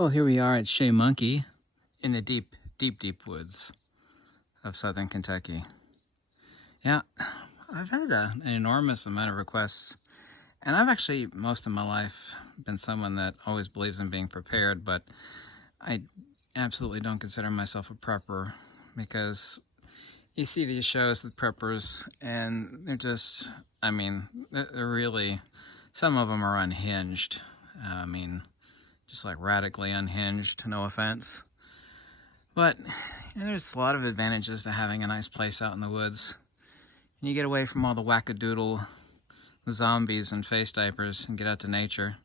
Well, here we are at Shea Monkey in the deep, deep, deep woods of southern Kentucky. Yeah, I've had an enormous amount of requests, and I've actually, most of my life, been someone that always believes in being prepared, but I absolutely don't consider myself a prepper, because you see these shows with preppers, and they're just, I mean, they're really, some of them are unhinged. Just like radically unhinged, no offense. But there's a lot of advantages to having a nice place out in the woods. And you get away from all the wackadoodle zombies and face diapers and get out to nature,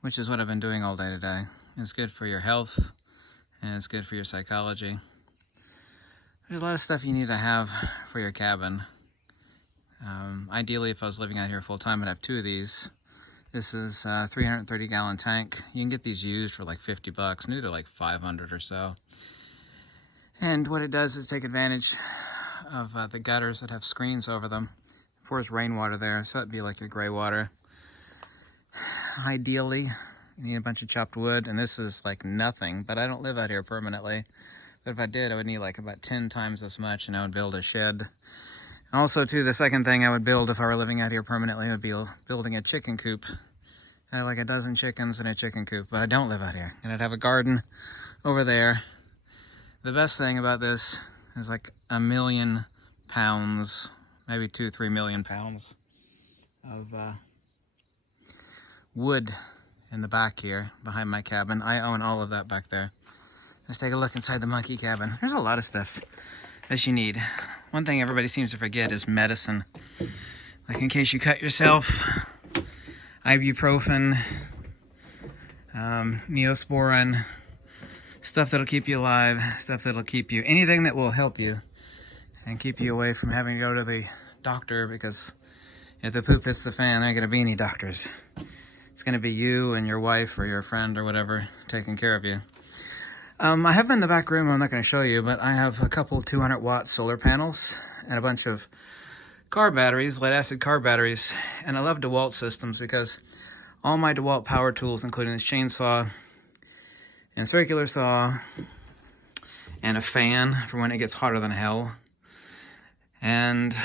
which is what I've been doing all day today. It's good for your health, and it's good for your psychology. There's a lot of stuff you need to have for your cabin. Ideally, if I was living out here full time, I'd have two of these. This is a 330-gallon tank. You can get these used for like 50 bucks. New to like 500 or so. And what it does is take advantage of the gutters that have screens over them. It pours rainwater there, so that'd be like your gray water. Ideally, you need a bunch of chopped wood, and this is like nothing, but I don't live out here permanently. But if I did, I would need like about 10 times as much, and I would build a shed. Also, too, the second thing I would build if I were living out here permanently would be building a chicken coop. I have like a dozen chickens in a chicken coop, but I don't live out here. And I'd have a garden over there. The best thing about this is like 1 million pounds, maybe 2-3 million pounds of wood in the back here behind my cabin. I own all of that back there. Let's take a look inside the monkey cabin. There's a lot of stuff that you need. One thing everybody seems to forget is medicine. Like in case you cut yourself, ibuprofen, Neosporin, stuff that'll keep you alive, stuff that'll keep you, anything that will help you and keep you away from having to go to the doctor, because if the poop hits the fan, there ain't gonna be any doctors. It's gonna be you and your wife or your friend or whatever taking care of you. I have in the back room, I'm not going to show you, but I have a couple 200-watt solar panels and a bunch of car batteries, lead-acid car batteries. And I love DeWalt systems because all my DeWalt power tools, including this chainsaw and circular saw and a fan for when it gets hotter than hell, and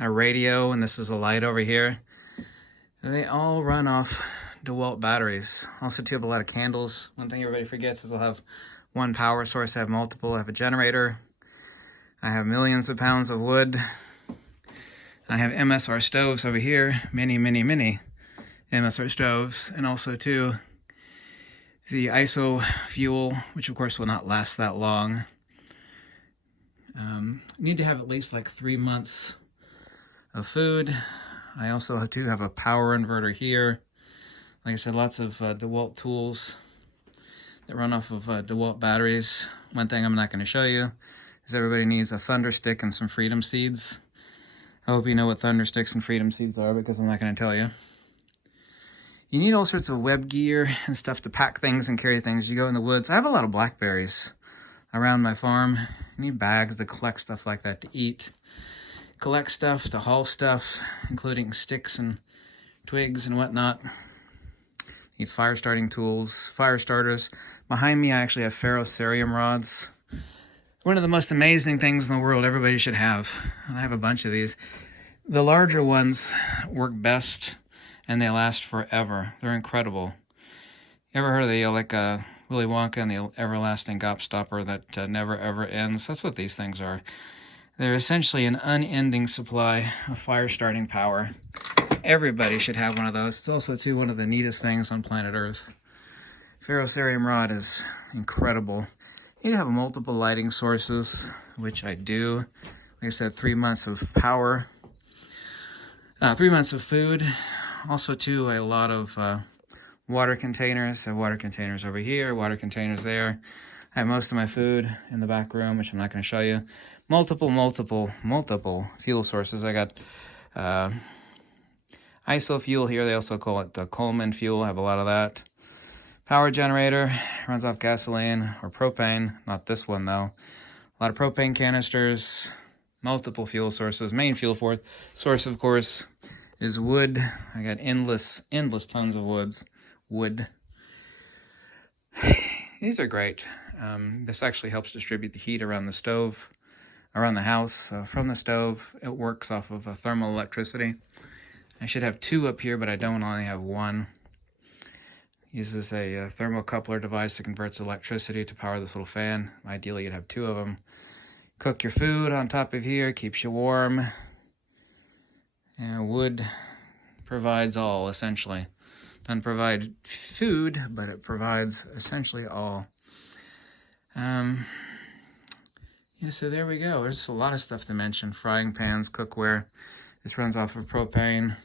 a radio, and this is a light over here, they all run off DeWalt batteries. Also, too, have a lot of candles. One thing everybody forgets is I'll have one power source. I have multiple. I have a generator. I have millions of pounds of wood. I have MSR stoves over here. Many, many, many MSR stoves. And also, too, the ISO fuel, which of course will not last that long. Need to have at least like 3 months of food. I also, too, have a power inverter here. Like I said, lots of DeWalt tools that run off of DeWalt batteries. One thing I'm not going to show you is everybody needs a thunder stick and some freedom seeds. I hope you know what thunder sticks and freedom seeds are, because I'm not going to tell you. You need all sorts of web gear and stuff to pack things and carry things. You go in the woods. I have a lot of blackberries around my farm. You need bags to collect stuff like that to eat. Collect stuff, to haul stuff, including sticks and twigs and whatnot. Need fire starting tools, fire starters. Behind me, I actually have ferrocerium rods. One of the most amazing things in the world everybody should have. I have a bunch of these. The larger ones work best, and they last forever. They're incredible. You ever heard of the Willy Wonka and the everlasting gobstopper that never ever ends? That's what these things are. They're essentially an unending supply of fire starting power. Everybody should have one of those. It's also, too, one of the neatest things on planet Earth. Ferrocerium rod is incredible. You need to have multiple lighting sources, which I do. Like I said, 3 months of power. 3 months of food. Also, too, a lot of water containers. I have water containers over here, water containers there. I have most of my food in the back room, which I'm not going to show you. Multiple fuel sources. I got ISO fuel here. They also call it the Coleman fuel. I have a lot of that. Power generator runs off gasoline or propane. Not this one, though. A lot of propane canisters. Multiple fuel sources. Main fuel source, of course, is wood. I got endless tons of wood. these are great. This actually helps distribute the heat around the stove, around the house. From the stove, it works off of thermal electricity. I should have two up here, but I don't, only have one. Uses a thermocoupler device that converts electricity to power this little fan. Ideally, you'd have two of them. Cook your food on top of here, keeps you warm. And wood provides all, essentially. Doesn't provide food, but it provides essentially all. Yeah, so there we go. There's a lot of stuff to mention. Frying pans, cookware. This runs off of propane.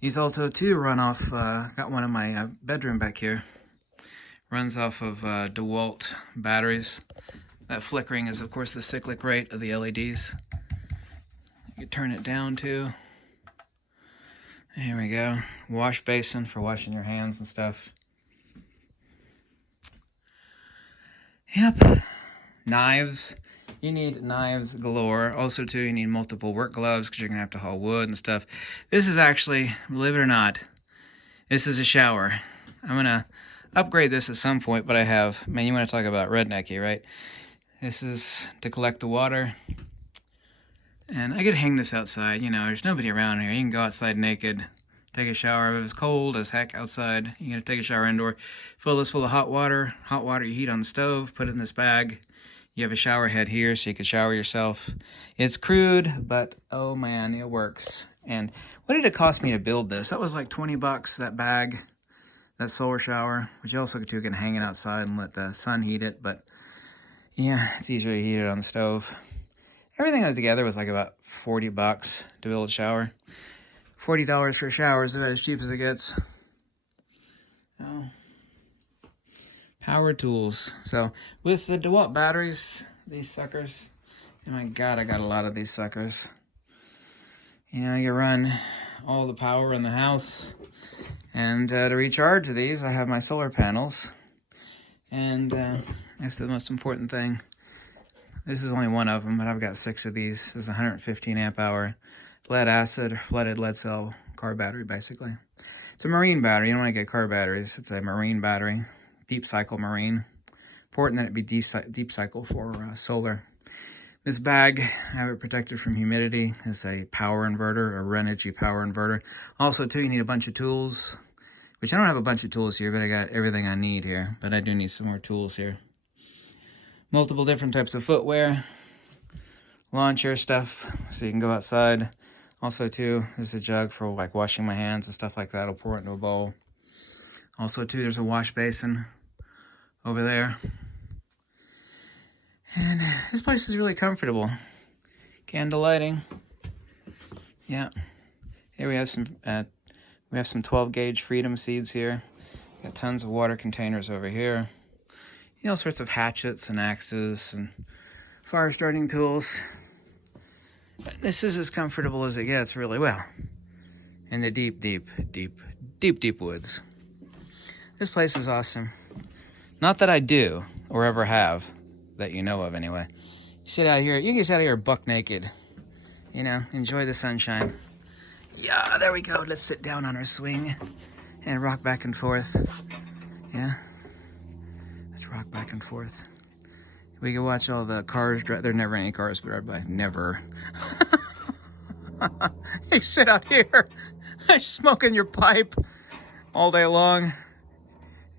These also, too, run off, got one in my bedroom back here. Runs off of DeWalt batteries. That flickering is, of course, the cyclic rate of the LEDs. You can turn it down, too. There we go. Wash basin for washing your hands and stuff. Yep. Knives. You need knives galore. Also, too, you need multiple work gloves because you're going to have to haul wood and stuff. This is actually, believe it or not, this is a shower. I'm going to upgrade this at some point, but I have, man, you want to talk about rednecky, right? This is to collect the water. And I could hang this outside. You know, there's nobody around here. You can go outside naked, take a shower. If it's cold as heck outside, you're going to take a shower indoor. Fill this full of hot water. Hot water you heat on the stove. Put it in this bag. You have a shower head here so you can shower yourself. It's crude, but oh man, it works. And what did it cost me to build this? That was like 20 bucks, that bag, that solar shower, which you also can hang it outside and let the sun heat it. But yeah, it's easier to heat it on the stove. Everything else together was like about 40 bucks to build a shower. $40 for a shower is about as cheap as it gets. Oh. Power tools. So with the DeWalt batteries, these suckers, oh my god, I got a lot of these suckers. You know, you run all the power in the house. And to recharge these, I have my solar panels. And that's the most important thing. This is only one of them, but I've got 6 of these. This is a 115 amp hour lead acid or flooded lead cell car battery, basically. It's a marine battery. You don't want to get car batteries. It's a marine battery. Deep cycle marine. Important that it be deep cycle for solar. This bag, I have it protected from humidity. It's a power inverter, a Renogy power inverter. Also, too, you need a bunch of tools, which I don't have a bunch of tools here, but I got everything I need here. But I do need some more tools here. Multiple different types of footwear. Lawn chair stuff, so you can go outside. Also, too, this is a jug for like washing my hands and stuff like that. I'll pour it into a bowl. Also, too, there's a wash basin over there. And this place is really comfortable. Candle lighting. Yeah. Here we have some 12 gauge Freedom seeds here. Got tons of water containers over here. You know, all sorts of hatchets and axes and fire starting tools. This is as comfortable as it gets, really well. In the deep woods. This place is awesome. Not that I do, or ever have, that you know of anyway. You sit out here, you can sit out here buck naked. You know, enjoy the sunshine. Yeah, there we go. Let's sit down on our swing and rock back and forth. Yeah. Let's rock back and forth. We can watch all the cars drive. There are never any cars drive by. Never. You sit out here smoking your pipe all day long.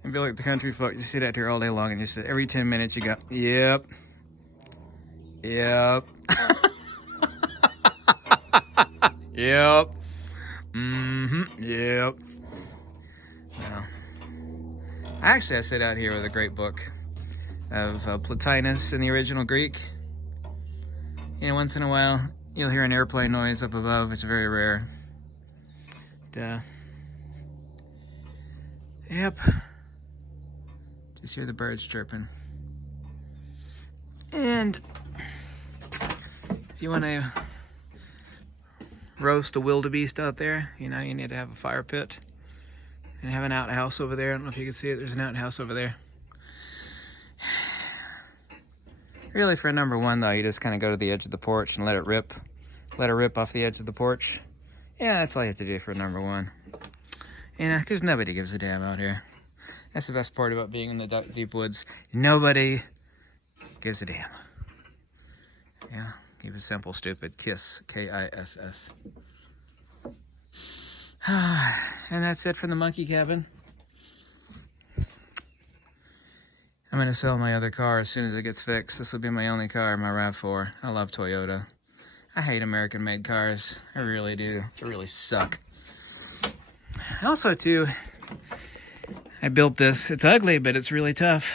And be like the country folk, you sit out here all day long and you sit every 10 minutes you go, yep. Yep. Yep. Mm-hmm. Yep. Well, actually, I sit out here with a great book of Plotinus in the original Greek. You know, once in a while, you'll hear an airplane noise up above. It's very rare. Yep. Just hear the birds chirping. And if you want to roast a wildebeest out there, you know, you need to have a fire pit and have an outhouse over there. I don't know if you can see it. There's an outhouse over there. Really, for number one, though, you just kind of go to the edge of the porch and let it rip. Let it rip off the edge of the porch. Yeah, that's all you have to do for number one. You know, because nobody gives a damn out here. That's the best part about being in the deep woods. Nobody gives a damn. Yeah, keep it simple, stupid. KISS, K-I-S-S. And that's it from the monkey cabin. I'm going to sell my other car as soon as it gets fixed. This will be my only car, my RAV4. I love Toyota. I hate American-made cars. I really do. They really suck. Also, too, I built this. It's ugly, but it's really tough.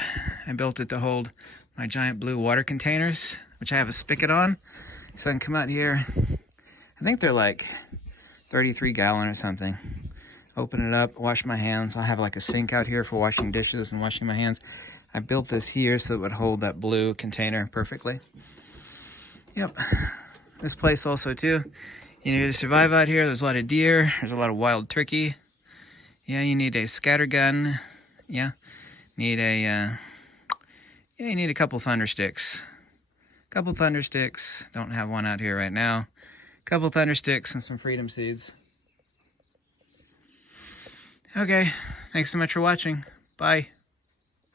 I built it to hold my giant blue water containers, which I have a spigot on. So I can come out here. I think they're like 33 gallon or something. Open it up, wash my hands. I'll have like a sink out here for washing dishes and washing my hands. I built this here so it would hold that blue container perfectly. Yep. This place also too, you need to survive out here. There's a lot of deer. There's a lot of wild turkey. Yeah, you need a scatter gun. Yeah. You need a couple thunder sticks. Couple thunder sticks. Don't have one out here right now. Couple thunder sticks and some freedom seeds. Okay. Thanks so much for watching. Bye.